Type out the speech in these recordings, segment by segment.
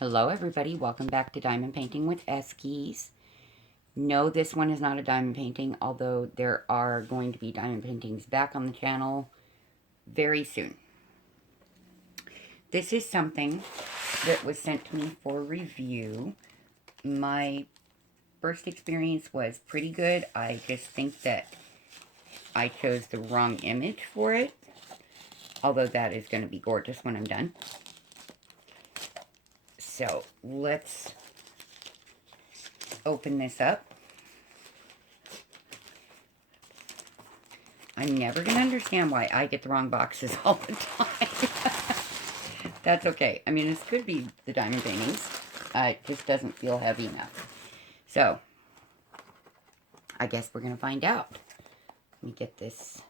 Hello everybody, welcome back to Diamond Painting with Eskies. No, this one is not a diamond painting, although there are going to be diamond paintings back on the channel very soon. This is something that was sent to me for review. My first experience was pretty good. I just think that I chose the wrong image for it, although that is going to be gorgeous when I'm done. So let's open this up. I'm never going to understand why I get the wrong boxes all the time. That's okay. I mean, this could be the diamond paintings. It just doesn't feel heavy enough. So, I guess we're going to find out. Let me get this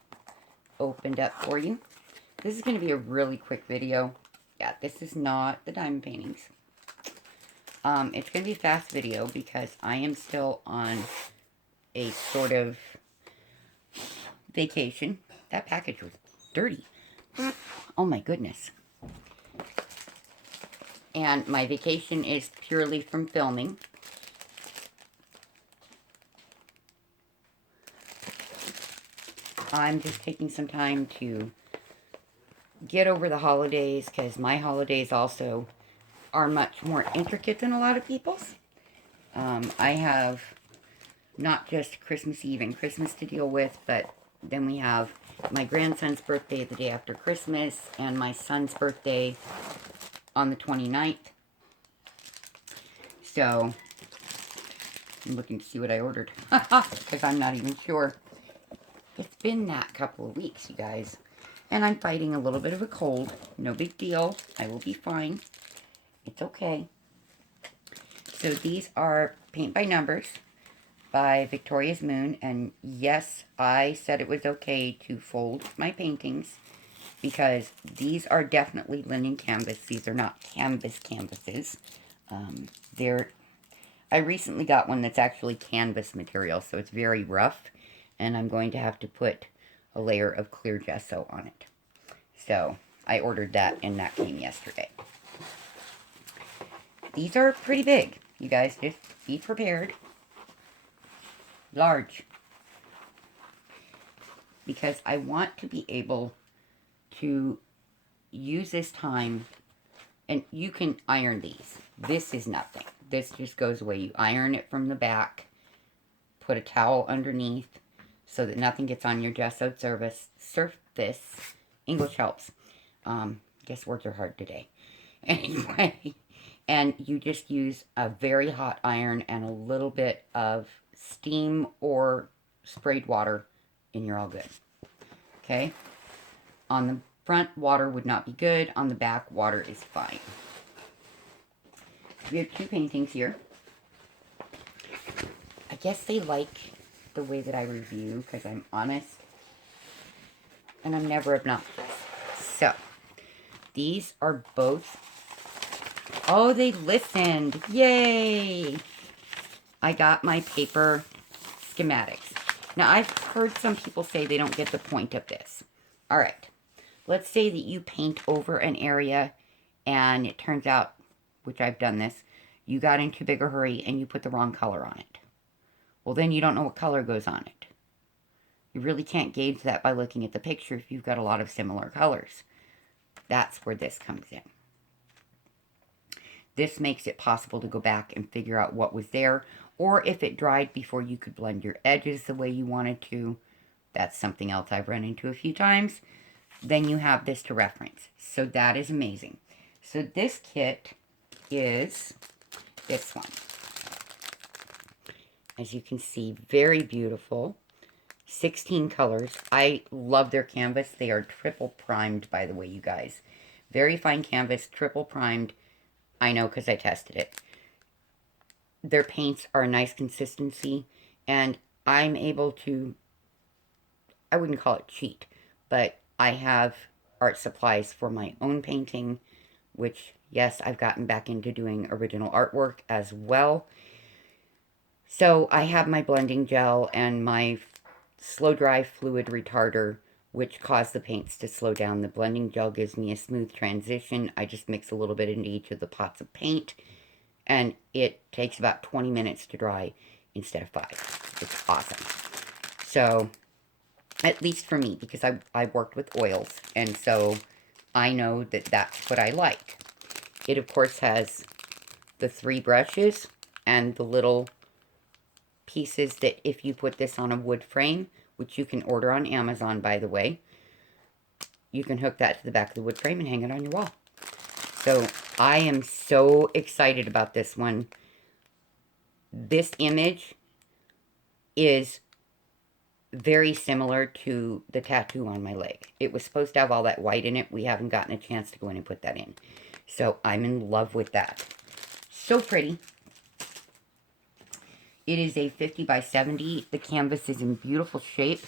opened up for you. This is going to be a really quick video. Yeah, this is not the diamond paintings. It's going to be a fast video because I am still on a sort of vacation. That package was dirty. Oh my goodness. And my vacation is purely from filming. I'm just taking some time to get over the holidays because my holidays also are much more intricate than a lot of people's. I have not just Christmas Eve and Christmas to deal with, but then we have my grandson's birthday the day after Christmas and my son's birthday on the 29th. So, I'm looking to see what I ordered because I'm not even sure. It's been that couple of weeks, you guys. And I'm fighting a little bit of a cold. No big deal. I will be fine. It's okay. So these are Paint by Numbers by Victoria's Moon. And yes, I said it was okay to fold my paintings because these are definitely linen canvas. These are not canvases. I recently got one that's actually canvas material, so it's very rough. And I'm going to have to put a layer of clear gesso on it. So I ordered that and that came yesterday. These are pretty big. You guys just be prepared. Large. Because I want to be able to use this time, and you can iron these. This is nothing. This just goes away. You iron it from the back, put a towel underneath so that nothing gets on your gessoed surface. English helps. Guess words are hard today. Anyway, and you just use a very hot iron and a little bit of steam or sprayed water and you're all good. Okay? On the front, water would not be good. On the back, water is fine. We have two paintings here. I guess they like the way that I review because I'm honest. And I'm never obnoxious. So, these are both... Oh, they listened. Yay! I got my paper schematics. Now, I've heard some people say they don't get the point of this. Alright. Let's say that you paint over an area and it turns out, which I've done this, you got into a bigger hurry and you put the wrong color on it. Well, then you don't know what color goes on it. You really can't gauge that by looking at the picture if you've got a lot of similar colors. That's where this comes in. This makes it possible to go back and figure out what was there, or if it dried before you could blend your edges the way you wanted to. That's something else I've run into a few times. Then you have this to reference. So that is amazing. So this kit is this one. As you can see, very beautiful. 16 colors. I love their canvas. They are triple primed, by the way, you guys. Very fine canvas, triple primed. I know because I tested it. Their paints are a nice consistency, and I'm able to, I wouldn't call it cheat, but I have art supplies for my own painting, which, yes, I've gotten back into doing original artwork as well. So I have my blending gel and my slow dry fluid retarder which caused the paints to slow down. The blending gel gives me a smooth transition. I just mix a little bit into each of the pots of paint, and it takes about 20 minutes to dry instead of 5. It's awesome. So, at least for me, because I've worked with oils, and so I know that that's what I like. It, of course, has the 3 brushes and the little pieces that if you put this on a wood frame, which you can order on Amazon, by the way, you can hook that to the back of the wood frame and hang it on your wall. So I am so excited about this one. This image is very similar to the tattoo on my leg. It was supposed to have all that white in it. We haven't gotten a chance to go in and put that in. So I'm in love with that. So pretty. It is a 50 by 70. The canvas is in beautiful shape.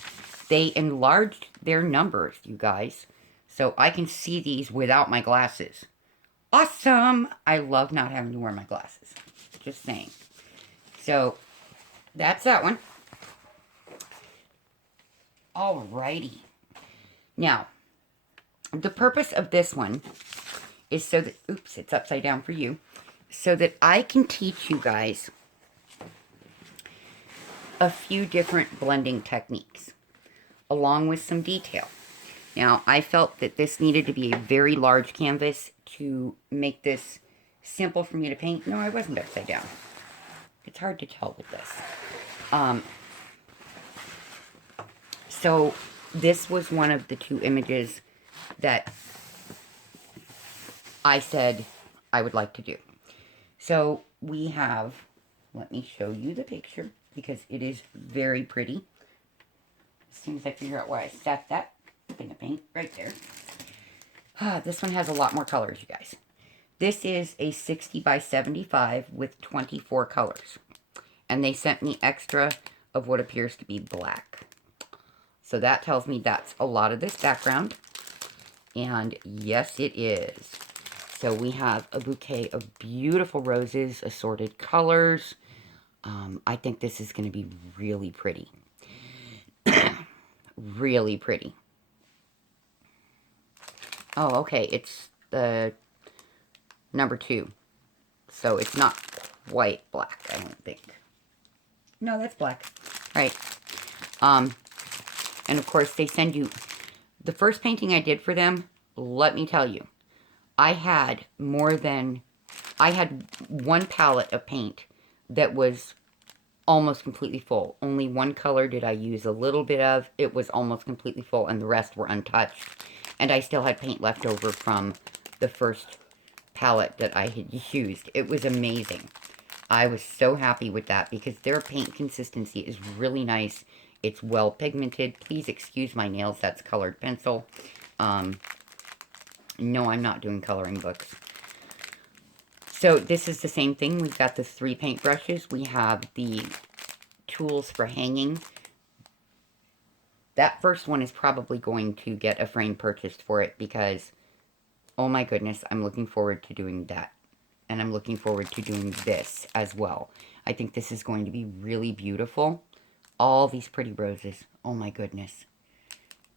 They enlarged their numbers, you guys. So I can see these without my glasses. Awesome! I love not having to wear my glasses. Just saying. So, that's that one. Alrighty. Now, the purpose of this one is so that... Oops, it's upside down for you. So that I can teach you guys a few different blending techniques, along with some detail. Now, I felt that this needed to be a very large canvas to make this simple for me to paint. No, I wasn't upside down. It's hard to tell with this. So, this was one of the 2 images that I said I would like to do. So, we have, let me show you the picture, because it is very pretty. As soon as I figure out where I set that thing of paint, right there. This one has a lot more colors, you guys. This is a 60 by 75 with 24 colors. And they sent me extra of what appears to be black. So that tells me that's a lot of this background. And yes, it is. So we have a bouquet of beautiful roses, assorted colors. I think this is going to be really pretty. Really pretty. Oh, okay. It's the number 2. So it's not quite black, I don't think. No, that's black. Right. And of course, they send you... The first painting I did for them, let me tell you, I had more than... I had 1 palette of paint that was almost completely full. Only 1 color did I use a little bit of. It was almost completely full, and the rest were untouched. And I still had paint left over from the first palette that I had used. It was amazing. I was so happy with that because their paint consistency is really nice. It's well pigmented. Please excuse my nails. That's colored pencil. No, I'm not doing coloring books. So this is the same thing. We've got the 3 paint brushes. We have the tools for hanging. That first one is probably going to get a frame purchased for it because, oh my goodness, I'm looking forward to doing that. And I'm looking forward to doing this as well. I think this is going to be really beautiful. All these pretty roses. Oh my goodness.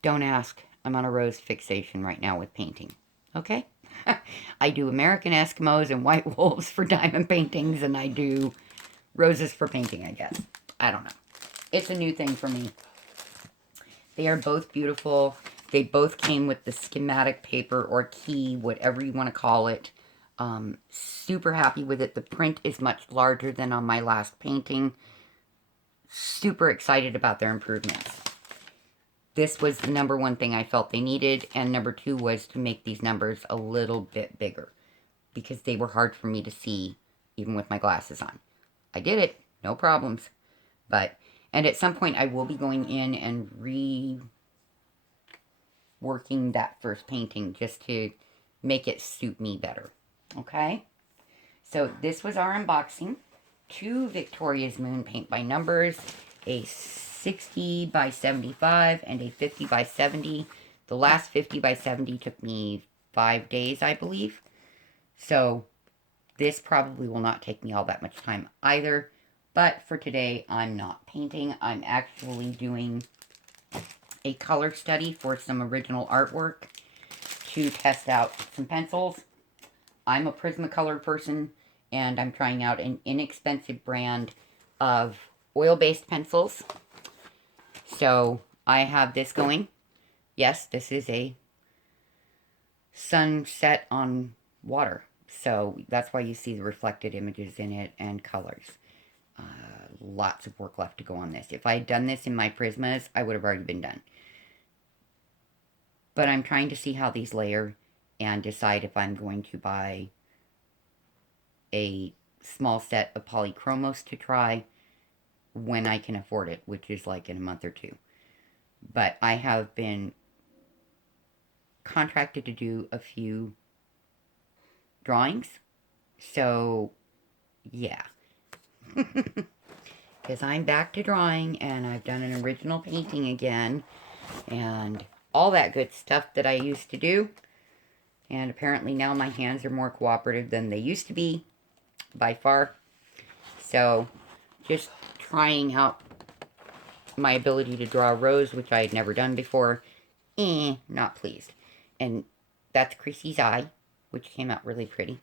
Don't ask. I'm on a rose fixation right now with painting. Okay? I do American Eskimos and white wolves for diamond paintings, and I do roses for painting, I guess. I don't know. It's a new thing for me. They are both beautiful. They both came with the schematic paper or key, whatever you want to call it. Super happy with it. The print is much larger than on my last painting. Super excited about their improvements. This was the number 1 thing I felt they needed, and number 2 was to make these numbers a little bit bigger because they were hard for me to see even with my glasses on. I did it, no problems. And at some point I will be going in and reworking that first painting just to make it suit me better. Okay? So this was our unboxing. 2 Victoria's Moon paint by numbers, a 60 by 75 and a 50 by 70. The last 50 by 70 took me 5 days, I believe. So this probably will not take me all that much time either. But for today, I'm not painting. I'm actually doing a color study for some original artwork to test out some pencils. I'm a Prismacolor person, and I'm trying out an inexpensive brand of oil-based pencils. So I have this going. Yes, this is a sunset on water. So that's why you see the reflected images in it and colors. Lots of work left to go on this. If I had done this in my Prismas, I would have already been done. But I'm trying to see how these layer and decide if I'm going to buy a small set of polychromos to try when I can afford it, which is like in a month or two. But I have been contracted to do a few drawings. So, yeah. Because I'm back to drawing, and I've done an original painting again, and all that good stuff that I used to do. And apparently now my hands are more cooperative than they used to be, by far. So, just trying out my ability to draw a rose, which I had never done before. Not pleased. And that's Chrissy's eye, which came out really pretty.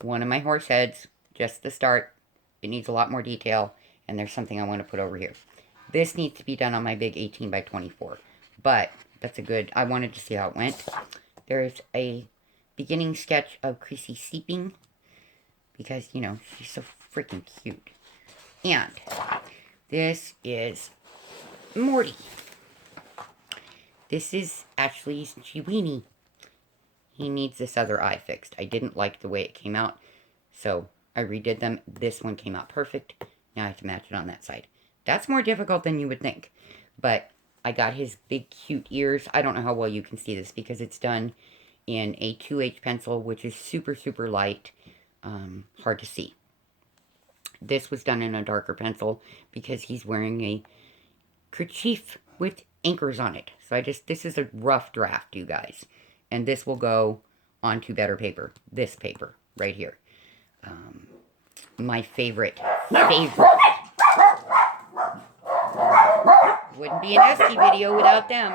One of my horse heads, just the start. It needs a lot more detail, and there's something I want to put over here. This needs to be done on my big 18 by 24, but that's a good, I wanted to see how it went. There's a beginning sketch of Chrissy sleeping, because, you know, she's so freaking cute. And this is Morty. This is actually Chiweenie. He needs this other eye fixed. I didn't like the way it came out, so I redid them. This one came out perfect. Now I have to match it on that side. That's more difficult than you would think. But I got his big cute ears. I don't know how well you can see this because it's done in a 2H pencil, which is super, super light. Hard to see. This was done in a darker pencil because he's wearing a kerchief with anchors on it. So this is a rough draft, you guys. And this will go onto better paper. This paper right here. My favorite. Wouldn't be an Esky video without them.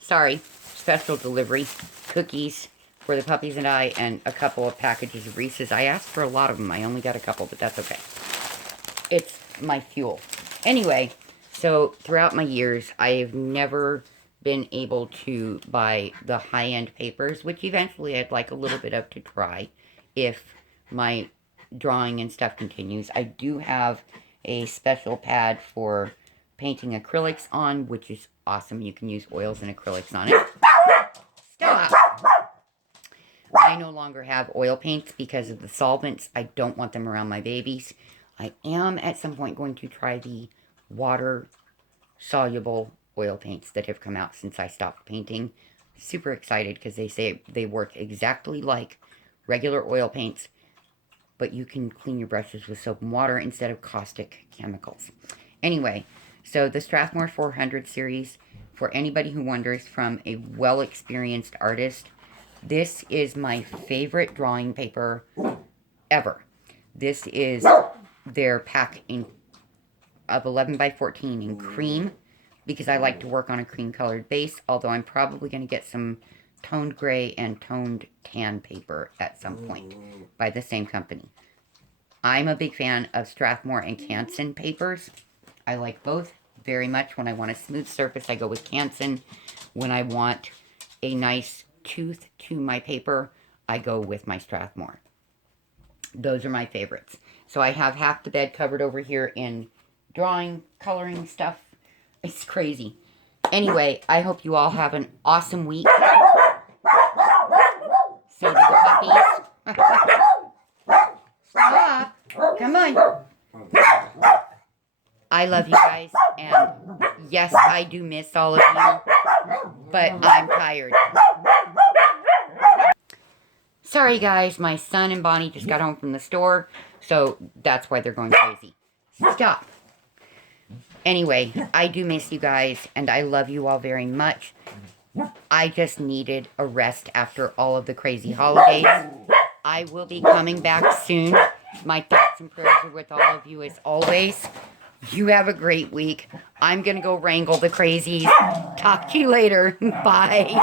Sorry, special delivery. Cookies for the puppies and I, and a couple of packages of Reese's. I asked for a lot of them. I only got a couple, but that's okay. It's my fuel. Anyway, so throughout my years, I've never been able to buy the high-end papers, which eventually I'd like a little bit of to try if my drawing and stuff continues. I do have a special pad for painting acrylics on, which is awesome. You can use oils and acrylics on it. Stop! I no longer have oil paints because of the solvents. I don't want them around my babies. I am at some point going to try the water-soluble oil paints that have come out since I stopped painting. Super excited because they say they work exactly like regular oil paints, but you can clean your brushes with soap and water instead of caustic chemicals. Anyway, so the Strathmore 400 series, for anybody who wonders, from a well-experienced artist, this is my favorite drawing paper ever. This is their pack of 11 by 14 in cream, because I like to work on a cream colored base, although I'm probably going to get some toned gray and toned tan paper at some point by the same company. I'm a big fan of Strathmore and Canson papers. I like both very much. When I want a smooth surface, I go with Canson. When I want a nice tooth to my paper, I go with my Strathmore. Those are my favorites. So I have half the bed covered over here in drawing, coloring stuff. It's crazy. Anyway, I hope you all have an awesome week. So do the puppies. Stop. Come on. I love you guys. And yes, I do miss all of you. But I'm tired. Sorry guys, my son and Bonnie just got home from the store. So that's why they're going crazy. Stop. Anyway, I do miss you guys, and I love you all very much. I just needed a rest after all of the crazy holidays. I will be coming back soon My thoughts and prayers are with all of you as always. You have a great week. I'm going to go wrangle the crazies. Talk to you later. Bye.